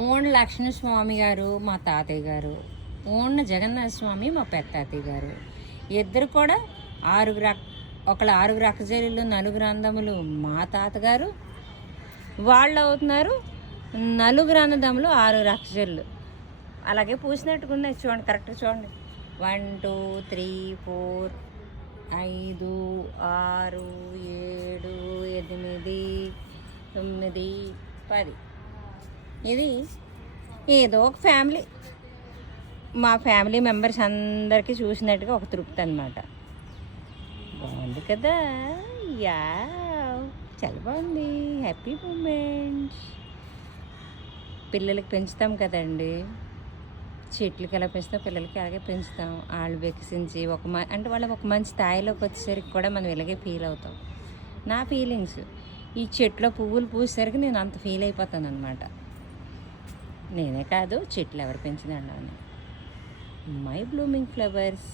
Own Lakshmana Swamy గారు మా తాతయ్య గారు, ఓన్ జగన్నాథ స్వామి మా పెత్తాతయ్య గారు. ఇద్దరు కూడా ఒకళ్ళు 6 అక్కచెల్లెళ్ళు, 4 అన్నదమ్ములు మా తాతగారు. వాళ్ళు అవుతున్నారు 4 అన్నదమ్ములు, 6 అక్కచెల్లెళ్ళు. అలాగే పూసినట్టుకున్నాయి చూడండి, కరెక్ట్గా చూడండి. 1 2 3 4 5 6 7 8 9 10. ఇది ఏదో ఒక ఫ్యామిలీ, మా ఫ్యామిలీ మెంబర్స్ అందరికీ చూసినట్టుగా ఒక తృప్తి అనమాట. బాగుంది కదా, యా చాలా బాగుంది. Happy moments. పిల్లలకి పెంచుతాం కదండి, చెట్లకి ఎలా పెంచుతాం పిల్లలకి అలాగే పెంచుతాం. వాళ్ళు వికసించి అంటే వాళ్ళకి ఒక మంచి స్థాయిలోకి వచ్చేసరికి కూడా మనం ఇలాగే ఫీల్ అవుతాం. నా ఫీలింగ్స్, ఈ చెట్లో పువ్వులు పూసేసరికి నేను అంత ఫీల్ అయిపోతాను అనమాట. నేనే కాదు, చెట్లు ఎవరు పెంచినా మై బ్లూమింగ్ ఫ్లవర్స్.